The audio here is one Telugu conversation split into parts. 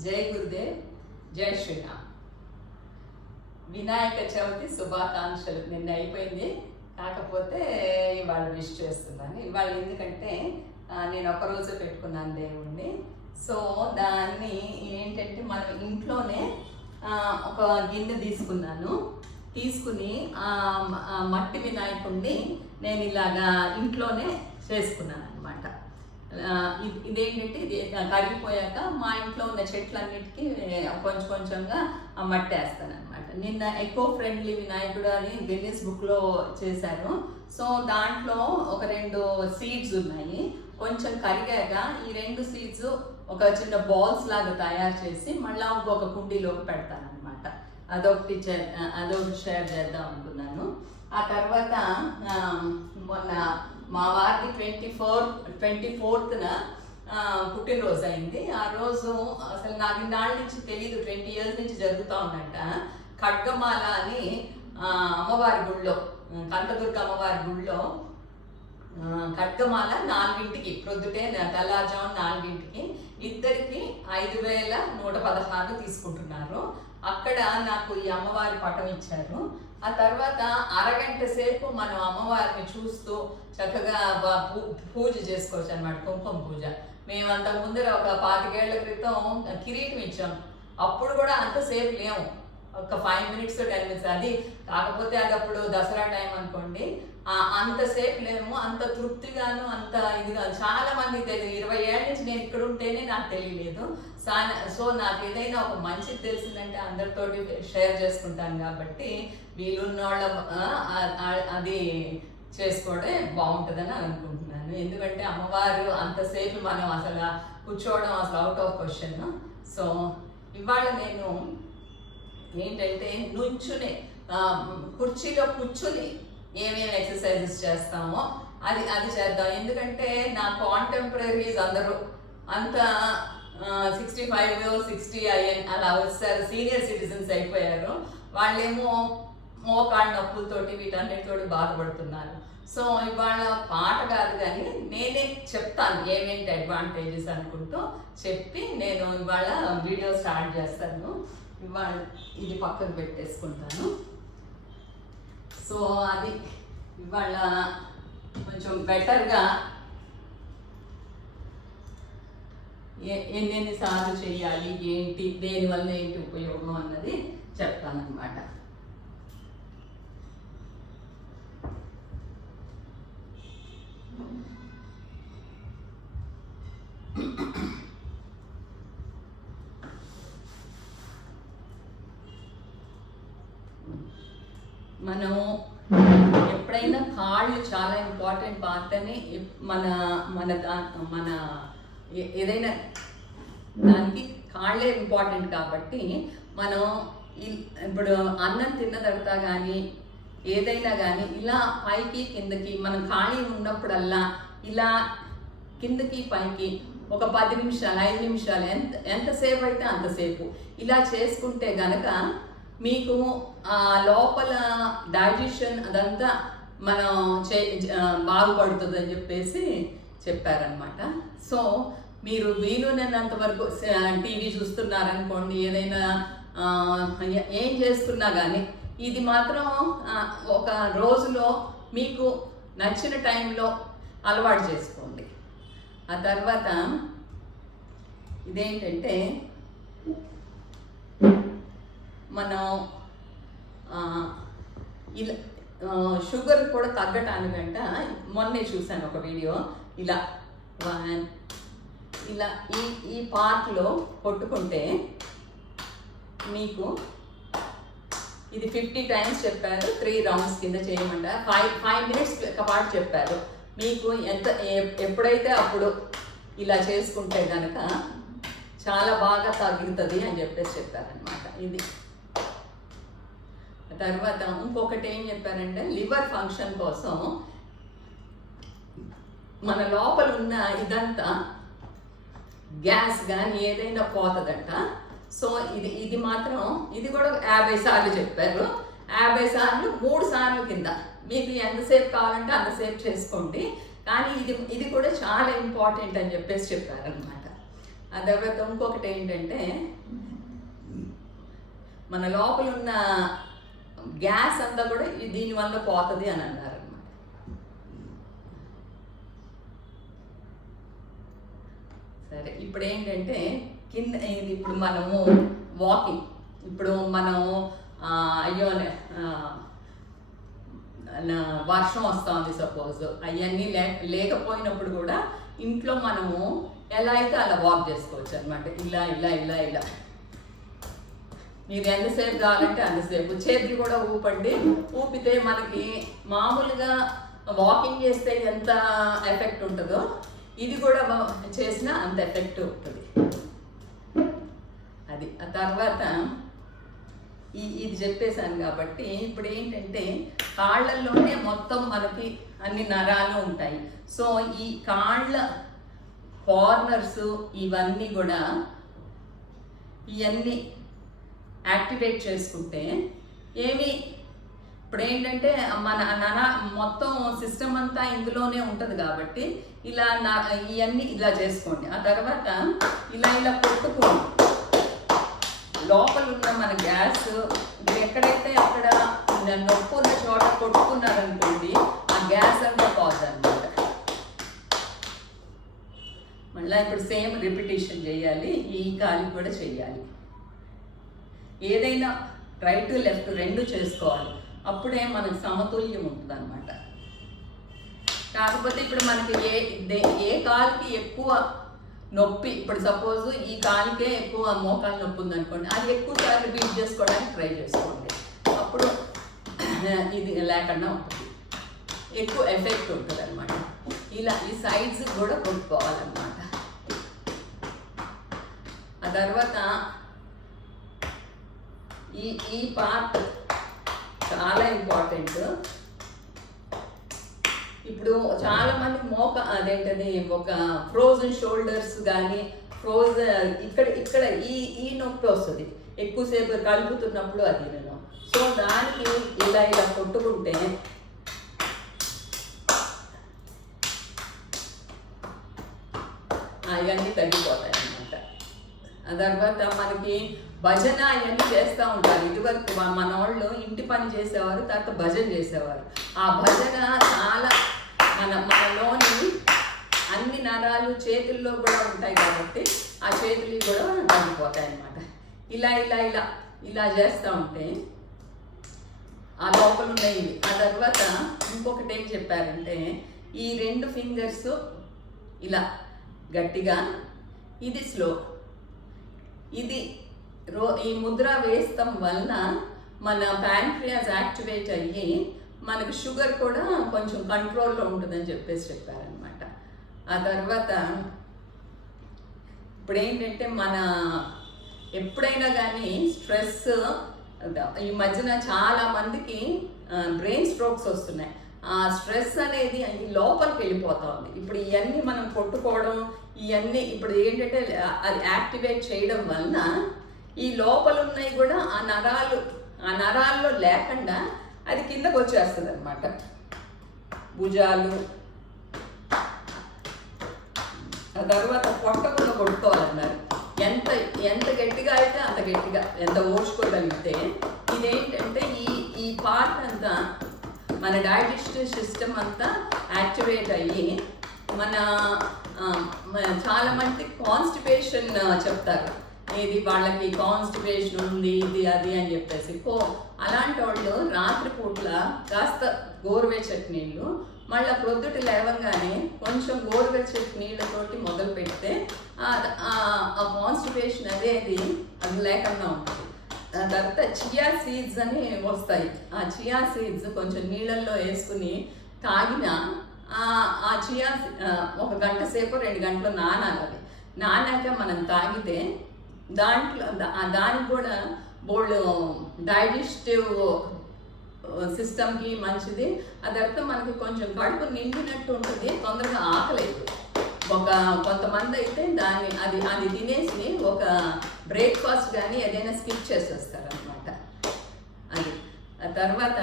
జై గురుదేవ్, జై శ్రీరామ్. వినాయక చవితి శుభాకాంక్షలు. నిన్న అయిపోయింది, కాకపోతే ఇవాళ విష్ చేస్తున్నాను. ఇవాళ ఎందుకంటే నేను ఒకరోజు పెట్టుకున్నాను దేవుణ్ణి. సో దాన్ని ఏంటంటే మనం ఇంట్లోనే ఒక గిన్నె తీసుకుని మట్టి వినాయకుడిని నేను ఇలాగా ఇంట్లోనే చేసుకున్నాను అనమాట. ఇదేంటంటే ఇది కరిగిపోయాక మా ఇంట్లో ఉన్న చెట్లన్నిటికీ కొంచెంగా మట్టి వేస్తాను అనమాట. నిన్న ఎకో ఫ్రెండ్లీ వినాయకుడు అని గిన్నిస్ బుక్లో చేశారు. సో దాంట్లో ఒక 2 సీడ్స్ ఉన్నాయి. కొంచెం కరిగాక ఈ 2 సీడ్స్ ఒక చిన్న బాల్స్ లాగా తయారు చేసి మళ్ళీ ఇంకొక కుండీలోకి పెడతాను అనమాట. అదొకటి షేర్ చేద్దాం అనుకున్నాను. ఆ తర్వాత మొన్న మా వారికి 24th పుట్టినరోజు అయింది. ఆ రోజు అసలు నాకు ఇన్నాళ్ళ నుంచి తెలియదు, 20 years నుంచి జరుగుతూ ఉన్నట్ట. ఖడ్గమాల అని అమ్మవారి గుళ్ళో, కనకదుర్గ అమ్మవారి గుళ్ళో ఖడ్గమాల 4ంటికి ప్రొద్దుటే తెల్లారుజాము 4ంటికి ఇద్దరికి 5,116 తీసుకుంటున్నారు. అక్కడ నాకు ఈ అమ్మవారి పటం ఇచ్చారు. ఆ తర్వాత అరగంట సేపు మనం అమ్మవారిని చూస్తూ చక్కగా పూజ చేసుకోవచ్చు అనమాట, కుంకుమ పూజ. మేము అంతకు ముందర ఒక 25 ఏళ్ల క్రితం కిరీటం ఇచ్చాం. అప్పుడు కూడా అంతసేపు లేము, ఒక 5 minutes 10 minutes. అది కాకపోతే అది అప్పుడు దసరా టైం అనుకోండి. అంతసేపు లేము, అంత తృప్తిగాను అంత ఇదిగా. చాలా మంది తెలియదు, 20 ఏళ్ళ నుంచి నేను ఇక్కడ ఉంటేనే నాకు తెలియలేదు. సో నాకు ఏదైనా ఒక మంచిది తెలిసిందంటే అందరితోటి షేర్ చేసుకుంటాను. కాబట్టి వీలున్నోళ్ళ అది చేసుకోవడం బాగుంటుందని అనుకుంటున్నాను. ఎందుకంటే అమ్మవారు అంతసేపు మనం అసలు కూర్చోవడం అసలు అవుట్ ఆఫ్ క్వశ్చన్. సో ఇవాళ నేను ఏంటంటే కుర్చీలో కూర్చుని ఏమేమి ఎక్సర్సైజెస్ చేస్తామో అది చేద్దాం. ఎందుకంటే నా కాంటెంపరీస్ అందరూ అంత 65, 60 అలా వచ్చారు, సీనియర్ సిటిజన్స్ అయిపోయారు. వాళ్ళేమో మోకాళ్ళ నొప్పులతోటి వీటన్నిటితోటి బాధపడుతున్నారు. సో ఇవాళ పాట కాదు కానీ నేనే చెప్తాను ఏమేంటి అడ్వాంటేజెస్ అనుకుంటూ చెప్పి నేను ఇవాళ వీడియో స్టార్ట్ చేస్తాను. ఇవాళ ఇది పక్కకు పెట్టేసుకుంటాను. సో అది ఇవాళ కొంచెం బెటర్గా ఎన్ని సార్లు చేయాలి, ఏంటి, దేనివల్ల ఏంటి ఉపయోగం అన్నది చెప్తానమాట. మనం ఎప్పుడైనా కాళ్ళు చాలా ఇంపార్టెంట్ పార్ట్ అని మన మన మన ఏదైనా దానికి కాళ్ళే ఇంపార్టెంట్. కాబట్టి మనం ఇప్పుడు అన్నం తిన్న తర్వాత కానీ ఏదైనా కానీ ఇలా పైకి కిందకి మనం ఖాళీ ఉన్నప్పుడల్లా ఇలా కిందకి పైకి ఒక 10 నిమిషాలు 5 నిమిషాలు ఎంతసేపు అయితే అంతసేపు ఇలా చేసుకుంటే గనక మీకు లోపల డైజెషన్ అదంతా మనం బాగుపడుతుంది అని చెప్పేసి చెప్పారనమాట. సో మీరు వీలునేంత వరకు టీవీ చూస్తున్నారనుకోండి, ఏదైనా ఏం చేస్తున్నా కానీ ఇది మాత్రం ఒక రోజులో మీకు నచ్చిన టైంలో అలవాటు చేసుకోండి. ఆ తర్వాత ఇదేంటంటే మనం ఇలా షుగర్ కూడా తగ్గటానికంట మొన్నే చూశాను ఒక వీడియో. ఇలా ఈ పార్ట్లో కొట్టుకుంటే మీకు ఇది 50 times చెప్పారు, 3 rounds కింద చేయమంట. 5 minutes పాటు చెప్పారు. మీకు ఎప్పుడైతే అప్పుడు ఇలా చేసుకుంటే కనుక చాలా బాగా తగ్గుతుంది అని చెప్పేసి చెప్పారనమాట. ఇది తర్వాత ఇంకొకటి ఏం చెప్పారంటే లివర్ ఫంక్షన్ కోసం మన లోపల ఉన్న ఇదంతా గ్యాస్ కానీ ఏదైనా పోతుందంట. సో ఇది మాత్రం ఇది కూడా 50 సార్లు చెప్పారు. 50 సార్లు 3 సార్లు కింద మీకు ఎంతసేపు కావాలంటే అంతసేపు చేసుకోండి. కానీ ఇది కూడా చాలా ఇంపార్టెంట్ అని చెప్పేసి చెప్పారనమాట. ఆ తర్వాత ఇంకొకటి ఏంటంటే మన లోపల ఉన్న గ్యాస్ అంతా కూడా దీనివల్ల పోతుంది అని అన్నారు అనమాట. సరే, ఇప్పుడు ఏంటంటే కింద ఇప్పుడు మనము వాకింగ్, ఇప్పుడు మనం అయ్యో వర్షం వస్తుంది సపోజ్, అవన్నీ లేకపోయినప్పుడు కూడా ఇంట్లో మనము ఎలా అయితే అలా వాక్ చేసుకోవచ్చు అనమాట. ఇలా ఇలా ఇలా ఇలా మీరు ఎంతసేపు కావాలంటే అంతసేపు చేతులు కూడా ఊపండి. ఊపితే మనకి మామూలుగా వాకింగ్ చేస్తే ఎంత ఎఫెక్ట్ ఉంటుందో ఇది కూడా చేసినా అంత ఎఫెక్ట్ ఉంటుంది. అది ఆ తర్వాత ఇది చెప్పేశాను కాబట్టి ఇప్పుడు ఏంటంటే కాళ్ళల్లోనే మొత్తం మనకి అన్ని నరాలు ఉంటాయి. సో ఈ కాళ్ళ కార్నర్స్ ఇవన్నీ కూడా ఇవన్నీ యాక్టివేట్ చేసుకుంటే ఏమి ఇప్పుడు ఏంటంటే మన మొత్తం సిస్టమ్ అంతా ఇందులోనే ఉంటుంది కాబట్టి ఇలా ఇవన్నీ ఇలా చేసుకోండి. ఆ తర్వాత ఇలా ఇలా కొట్టుకోండి. లోపల ఉన్న మన గ్యాస్ ఇప్పుడు ఎక్కడైతే అక్కడ నొప్పి ఉన్న చోట కొట్టుకున్నారనుకోండి, ఆ గ్యాస్ అంతా పోతుంది అనమాట. మళ్ళీ ఇప్పుడు సేమ్ రిపిటేషన్ చేయాలి, ఈ కాలికి కూడా చేయాలి. ఏదైనా రైట్ లెఫ్ట్ రెండు చేసుకోవాలి, అప్పుడే మనకు సమతుల్యం ఉంటుంది అనమాట. కాకపోతే ఇప్పుడు మనకి ఏ కాలుకి ఎక్కువ నొప్పి, ఇప్పుడు సపోజ్ ఈ కాలుకే ఎక్కువ మోకాలు నొప్పి ఉందనుకోండి, అది ఎక్కువ సార్లు బీట్ చేసుకోవడానికి ట్రై చేసుకోండి. అప్పుడు ఇది లేకుండా ఉంటుంది, ఎక్కువ ఎఫెక్ట్ ఉంటుంది అనమాట. ఇలా ఈ సైడ్స్ కూడా కొట్టుకోవాలన్నమాట. ఆ తర్వాత ఈ పార్ట్ చాలా ఇంపార్టెంట్. ఇప్పుడు చాలా మందికి అదేంటది ఒక ఫ్రోజన్ షోల్డర్స్ కానీ ఇక్కడ ఈ నొప్పి వస్తుంది ఎక్కువసేపు కలుపుతున్నప్పుడు అది నేను. సో దానికి ఇలా ఇలా కొట్టుకుంటే అవన్నీ తగ్గిపోతాయి అన్నమాట. ఆ తర్వాత మనకి భజన అవన్నీ చేస్తూ ఉంటారు. ఇదివరకు మన వాళ్ళు ఇంటి పని చేసేవారు, తర్వాత భజన చేసేవారు. ఆ భజన చాలా మనలోని అన్ని నరాలు చేతుల్లో కూడా ఉంటాయి కాబట్టి ఆ చేతులు కూడా తగ్గిపోతాయి అన్నమాట. ఇలా ఇలా ఇలా ఇలా చేస్తూ ఉంటే ఆ లోపల ఉన్నాయి. ఆ తర్వాత ఇంకొకటి ఏం చెప్పారంటే ఈ 2 ఫింగర్స్ ఇలా గట్టిగా, ఇది స్లో, ఇది ఈ ముద్ర వేస్తాం వలన మన ప్యాంక్రియాస్ యాక్టివేట్ అయ్యి మనకు షుగర్ కూడా కొంచెం కంట్రోల్లో ఉంటుందని చెప్పారనమాట. ఆ తర్వాత ఇప్పుడు ఏంటంటే ఎప్పుడైనా కానీ స్ట్రెస్, ఈ మధ్యన చాలా మందికి బ్రెయిన్ స్ట్రోక్స్ వస్తున్నాయి. ఆ స్ట్రెస్ అనేది లోపలికి వెళ్ళిపోతా ఉంది. ఇప్పుడు ఇవన్నీ మనం కొట్టుకోవడం ఇవన్నీ ఇప్పుడు ఏంటంటే అది యాక్టివేట్ చేయడం వలన ఈ లోపల ఉన్నాయి కూడా ఆ నరాల్లో లేకుండా అది కిందకు వచ్చేస్తుంది అనమాట. భుజాలు, ఆ తర్వాత పొట్ట కూడా కొట్టుకోవాలన్నారు. ఎంత గట్టిగా అయితే అంత గట్టిగా, ఎంత ఓడ్చుకోగలిగితే. ఇదేంటంటే ఈ పార్ట్ అంతా మన డైజెస్టివ్ సిస్టమ్ అంతా యాక్టివేట్ అయ్యి చాలా మంది కాన్స్టిపేషన్ చెప్తారు. వాళ్ళకి కాన్స్టిపేషన్ ఉంది ఇది అది అని చెప్పేసి. అలాంటి వాళ్ళు రాత్రిపూట్ల కాస్త గోరువెచ్చటి నీళ్ళు, మళ్ళీ ప్రొద్దుట లేవగానే కొంచెం గోరువెచ్చటి నీళ్ళతోటి మొదలు పెడితే ఆ కాన్స్టిపేషన్ అది లేకుండా ఉంటుంది. తర్వాత చియా సీడ్స్ అని వస్తాయి. ఆ చియా సీడ్స్ కొంచెం నీళ్ళల్లో వేసుకుని తాగిన ఆ చియా 1 గంట సేపు 2 గంటలు నానాలి. నానాక మనం తాగితే దానికి కూడా బోల్డ్ డైజెస్టివ్ సిస్టమ్కి మంచిది. ఆ తర్వాత మనకి కొంచెం కడుపు నిండినట్టు ఉంటుంది, తొందరగా ఆకలేదు. కొంతమంది అయితే అది తినేసి ఒక బ్రేక్ఫాస్ట్ కానీ ఏదైనా స్కిప్ చేసేస్తారు అనమాట. అది ఆ తర్వాత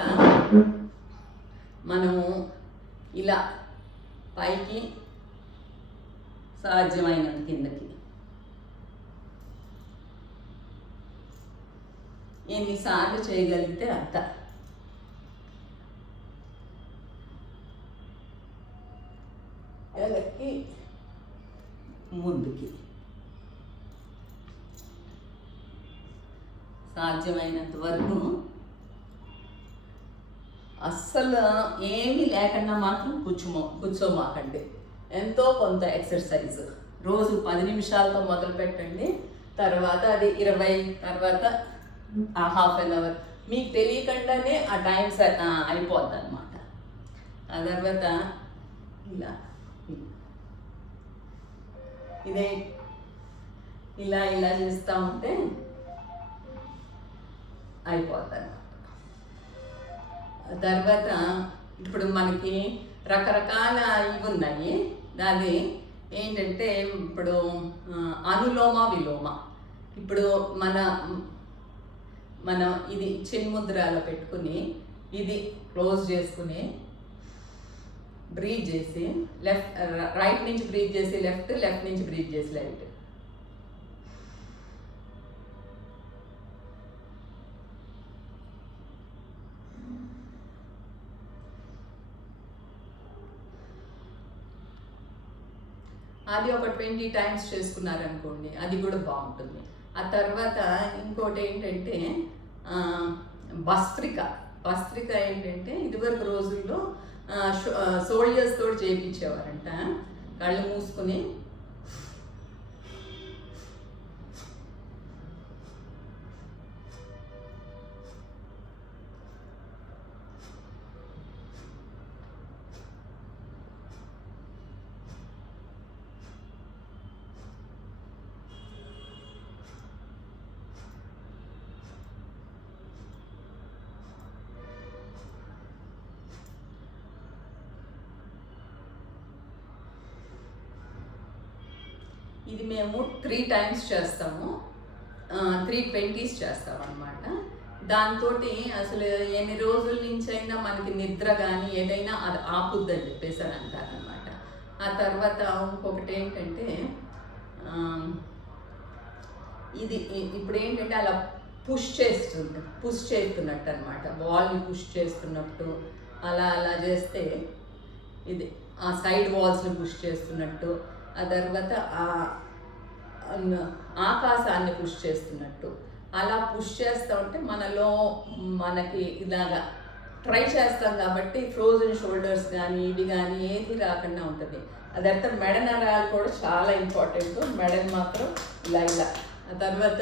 మనము ఇలా పైకి సాధ్యమైనంత కిందకి ఎన్నిసార్లు చేయగలిగితే అంత. వెనక్కి ముందుకి సాధ్యమైనంత వరకు అస్సలు ఏమీ లేకుండా మాత్రం కూర్చోమాకండి. ఎంతో కొంత ఎక్సర్సైజ్ రోజు 10 నిమిషాలతో మొదలు పెట్టండి. తర్వాత అది 20, తర్వాత హాఫ్ అన్ అవర్, మీకు తెలియకుండానే ఆ టైం అయిపోద్ది అనమాట. ఆ తర్వాత ఇలా ఇదే ఇలా ఇలా చేస్తూ ఉంటే అయిపోద్ది. తర్వాత ఇప్పుడు మనకి రకరకాల ఇవి ఉన్నాయి. అది ఏంటంటే ఇప్పుడు అనులోమ విలోమ. ఇప్పుడు మనం ఇది చిన్ముద్రలో పెట్టుకుని ఇది క్లోజ్ చేసుకుని బ్రీత్ చేసి రైట్ నుంచి బ్రీత్ చేసి లెఫ్ట్ నుంచి బ్రీత్ చేసి రైట్. అది ఒక 20 టైమ్స్ చేసుకున్నారనుకోండి, అది కూడా బాగుంటుంది. ఆ తర్వాత ఇంకోటి ఏంటంటే భస్త్రిక ఏంటంటే ఇదివరకు రోజుల్లో సోల్జర్స్ తోటి చేయించేవారంట. కళ్ళు మూసుకుని ఇది మేము 3 టైమ్స్ చేస్తాము, 320s చేస్తాం అన్నమాట. దాంతో అసలు ఎన్ని రోజుల నుంచి అయినా మనకి నిద్ర కానీ ఏదైనా అది ఆపుద్దని చెప్పేసి అని అంటారనమాట. ఆ తర్వాత ఇంకొకటి ఏంటంటే ఇది ఇప్పుడు ఏంటంటే అలా పుష్ చేస్తున్నట్టు అనమాట. బాల్ని పుష్ చేస్తున్నట్టు అలా చేస్తే ఇది ఆ సైడ్ వాల్స్ని పుష్ చేస్తున్నట్టు, ఆ తర్వాత ఆకాశాన్ని పుష్ చేస్తున్నట్టు అలా పుష్ చేస్తూ ఉంటే మనకి ఇలాగా ట్రై చేస్తాం కాబట్టి ఫ్రోజన్ షోల్డర్స్ కానీ ఇవి కానీ ఏది రాకుండా ఉంటుంది. అదంతా మెడ నరాలు కూడా చాలా ఇంపార్టెంట్. మెడని మాత్రం ఇలా ఆ తర్వాత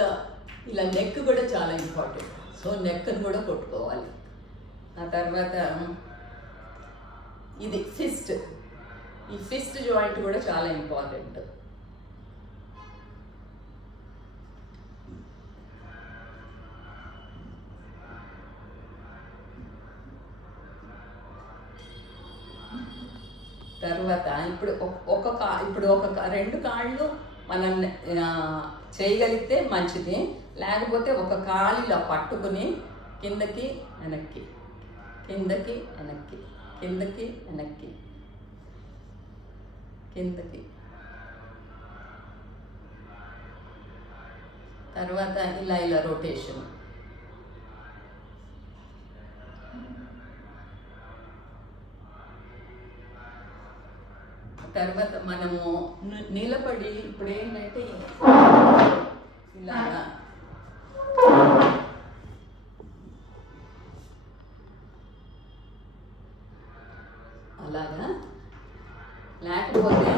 ఇలా నెక్ కూడా చాలా ఇంపార్టెంట్. సో నెక్ని కూడా కొట్టుకోవాలి. ఆ తర్వాత ఇది ఫిస్ట్, ఈ ఫిస్ట్ జాయింట్ కూడా చాలా ఇంపార్టెంట్. తర్వాత ఇప్పుడు ఒక 2 కాళ్ళు మనం చేయగలిగితే మంచిది. లేకపోతే ఒక కాలు ఇలా పట్టుకుని కిందకి వెనక్కి, కిందకి వెనక్కి, కిందకి వెనక్కి, కిందకి, తర్వాత ఇలా రొటేషన్. తర్వాత మనము నిలబడి ఇప్పుడు ఏంటంటే ఇలాగా అలాగా, లేకపోతే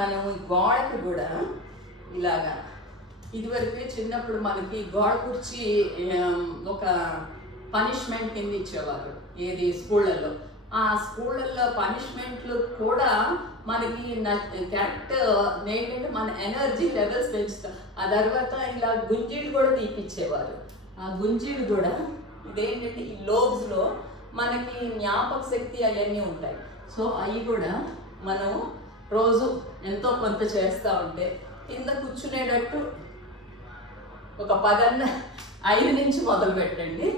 మనము గోడకు కూడా ఇలాగా ఇదివరకే చిన్నప్పుడు మనకి గోడ కుర్చీ ఒక పనిష్మెంట్ కింద ఇచ్చేవారు. ఏది స్కూళ్ళల్లో, ఆ స్కూళ్ళల్లో పనిష్మెంట్లు కూడా మనకి కరెక్ట్ ఏంటంటే మన ఎనర్జీ లెవెల్స్ పెంచుతాం. ఆ తర్వాత ఇలా గుంజీలు కూడా తీపిచ్చేవారు. ఆ గుంజీలు కూడా ఇదేంటంటే ఈ లోబ్స్లో మనకి జ్ఞాపక శక్తి అవన్నీ ఉంటాయి. సో అవి కూడా మనం రోజు ఎంతో కొంత చేస్తూ ఉంటే కింద కూర్చునేటట్టు ఒక 5 నుంచి మొదలు పెట్టండి.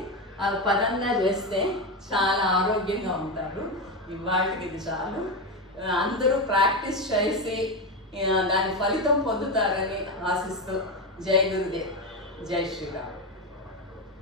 ఆ 10 చేస్తే చాలా ఆరోగ్యంగా ఉంటారు. ఇవాళకి ఇది చాలు. అందరూ ప్రాక్టీస్ చేసి దాని ఫలితం పొందుతారని ఆశిస్తూ జై గురుదేవ్, జై శ్రీరామ్.